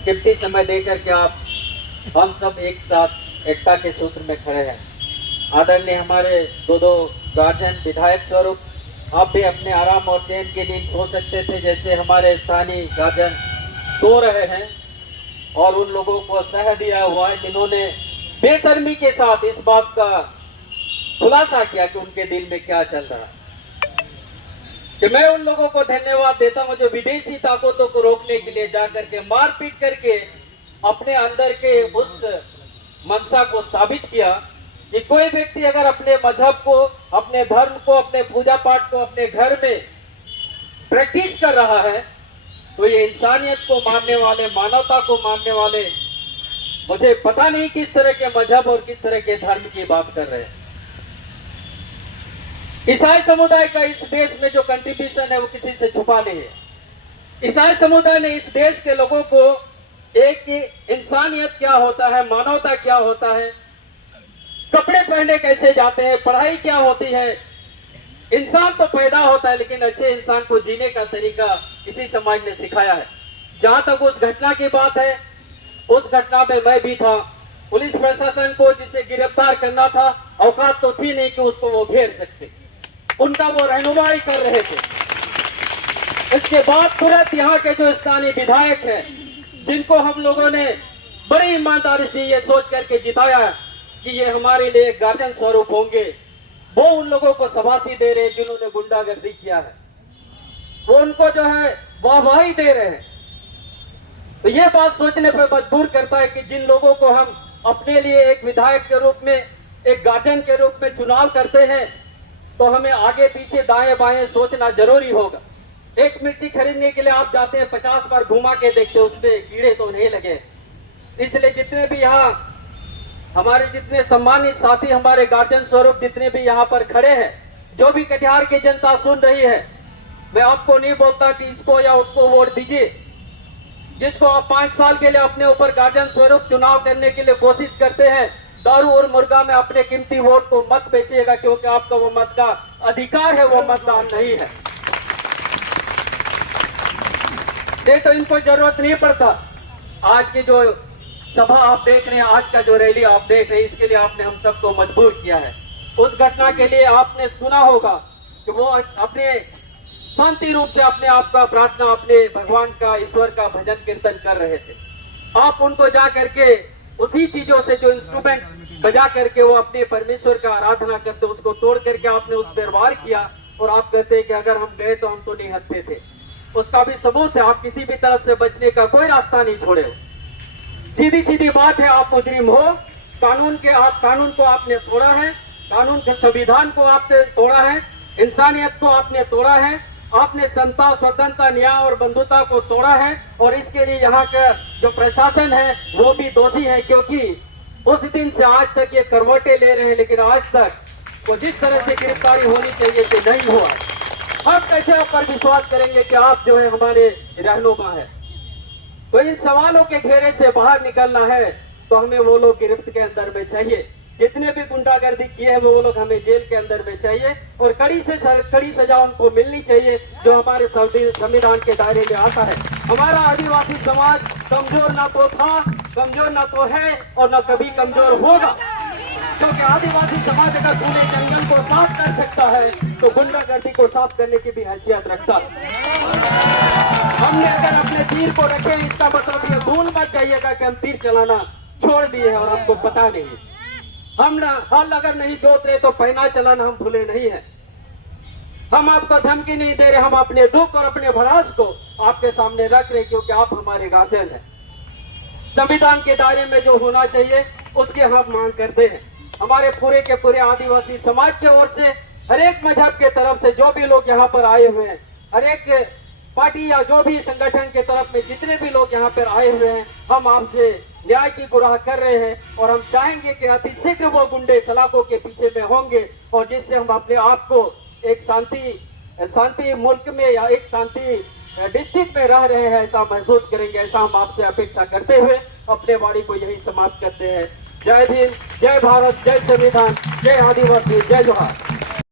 कीमती समय देकर के आप हम सब एक साथ एकता के सूत्र में खड़े हैं। आदरणीय हमारे दो गार्जियन विधायक स्वरूप, आप भी अपने आराम और चैन के लिए सो सकते थे, जैसे हमारे स्थानीय गार्जियन सो रहे हैं। और उन लोगों को सह दिया हुआ है जिन्होंने बेशर्मी के साथ इस बात का खुलासा किया कि उनके दिल में क्या चल रहा है। कि मैं उन लोगों को धन्यवाद देता हूं जो विदेशी ताकतों को रोकने के लिए जाकर के मारपीट करके अपने अंदर के उस मंशा को साबित किया कि कोई व्यक्ति अगर अपने मजहब को, अपने धर्म को, अपने पूजा पाठ को अपने घर में प्रैक्टिस कर रहा है तो ये इंसानियत को मानने वाले, मानवता को मानने वाले, मुझे पता नहीं किस तरह के मजहब और किस तरह के धर्म की बात कर रहे हैं। ईसाई समुदाय का इस देश में जो कंट्रीब्यूशन है वो किसी से छुपा नहीं है। ईसाई समुदाय ने इस देश के लोगों को एक इंसानियत क्या होता है, मानवता क्या होता है, कपड़े पहने कैसे जाते हैं, पढ़ाई क्या होती है, इंसान तो पैदा होता है लेकिन अच्छे इंसान को जीने का तरीका इसी समाज ने सिखाया है। जहां तक उस घटना की बात है, उस घटना में मैं भी था। पुलिस प्रशासन को जिसे गिरफ्तार करना था औकात तो थी नहीं कि उसको वो घेर सकते, उनका वो रहनुमाई कर रहे थे। इसके बाद तुरंत यहाँ के जो स्थानीय विधायक हैं, जिनको हम लोगों ने बड़ी ईमानदारी से ये सोच करके जिताया कि ये हमारे लिए गार्जियन स्वरूप होंगे, वो उन लोगों को शाबाशी दे रहे हैं जिन्होंने गुंडागर्दी किया है। वो उनको जो है वाहवाही दे रहे हैं। तो ये बात सोचने पर मजबूर करता है कि जिन लोगों को हम अपने लिए एक विधायक के रूप में, एक गार्जियन के रूप में चुनाव करते हैं तो हमें आगे पीछे दाएं बाएं सोचना जरूरी होगा। एक मिर्ची खरीदने के लिए आप जाते हैं, 50 बार घुमा के देखते हैं, उसपे कीड़े तो नहीं लगे। इसलिए जितने भी यहाँ हमारे जितने सम्मानित साथी, हमारे गार्जियन स्वरूप जितने भी यहाँ पर खड़े हैं, जो भी कटिहार की जनता सुन रही है, मैं आपको नहीं बोलता कि इसको या उसको वोट दीजिए। जिसको आप 5 साल के लिए अपने ऊपर गार्जियन स्वरूप चुनाव करने के लिए कोशिश करते हैं, दारू और मुर्गा में अपने कीमती वोट को मत बेचिएगा, क्योंकि आपका वो मत का अधिकार है, वो मतदान नहीं है। ये तो इनको जरूरत नहीं पड़ता। आज की जो सभा आप देख रहे हैं, आज का जो रैली आप देख रहे हैं, इसके लिए आपने हम सबको मजबूर किया है। उस घटना के लिए आपने सुना होगा कि वो अपने शांति रूप से अपने आप का प्रार्थना, अपने भगवान का, ईश्वर का भजन कीर्तन कर रहे थे। आप उनको जा करके उसी चीजों से जो इंस्ट्रूमेंट बजा करके वो अपने परमेश्वर का आराधना करते, उसको तोड़ करके आपने उस पर वार किया और आप कहते हैं कि अगर हम गए तो हम तो निहत्थे थे। उसका भी सबूत है। आप किसी भी तरफ से बचने का कोई रास्ता नहीं छोड़े हो। सीधी सीधी बात है, आप मुजरिम हो। कानून को आपने तोड़ा है, कानून के संविधान को आपने तोड़ा है, इंसानियत को आपने तोड़ा है, आपने समता, स्वतंत्रता, न्याय और बंधुता को तोड़ा है। और इसके लिए यहाँ का जो प्रशासन है वो भी दोषी है, क्योंकि उस दिन से आज तक ये करवटें ले रहे हैं, लेकिन आज तक वो जिस तरह से गिरफ्तारी होनी चाहिए कि नहीं हुआ। हम कैसे आप पर विश्वास करेंगे कि आप जो है हमारे रहनुमा है। तो इन सवालों के घेरे से बाहर निकलना है तो हमें वो लोग गिरफ्त के अंदर में चाहिए, जितने भी गुंडागर्दी किए हैं वो लोग हमें जेल के अंदर में चाहिए, और कड़ी से कड़ी सजा उनको मिलनी चाहिए जो हमारे संविधान के दायरे में आता है। हमारा आदिवासी समाज कमजोर ना तो था, कमजोर ना तो है और न कभी कमजोर होगा, क्योंकि आदिवासी समाज अगर पूरे जंगल को साफ कर सकता है तो गुंडागर्दी को साफ करने की भी हैसियत रखता है। हमने अगर अपने तीर को रखे, इसका मतलब ये भूल मत जाइएगा कि हम तीर चलाना छोड़ दिए हैं और हमको पता नहीं। हम हल अगर नहीं जोत रहे तो पहना चलाना हम भूले नहीं है। हम आपको धमकी नहीं दे रहे, हम अपने दुख और अपने भड़ास को आपके सामने रख रहे, क्योंकि आप हमारे गार्जियन हैं। संविधान के दायरे में जो होना चाहिए उसकी हम मांग करते हैं। हमारे पूरे के पूरे आदिवासी समाज की ओर से, हर एक मजहब के तरफ से जो भी लोग यहाँ पर आए हुए हैं, हर एक पार्टी या जो भी संगठन के तरफ में जितने भी लोग यहाँ पर आए हुए हैं, हम आपसे न्याय की गुहार कर रहे हैं। और हम चाहेंगे कि अतिशीघ्र वो गुंडे सलाखों के पीछे में होंगे, और जिससे हम अपने आप को एक शांति मुल्क में या एक शांति डिस्ट्रिक्ट में रह रहे हैं ऐसा महसूस करेंगे। ऐसा हम आपसे अपेक्षा करते हुए अपने वाणी को यही समाप्त करते हैं। जय भीम, जय भारत, जय संविधान, जय आदिवासी, जय जोहार।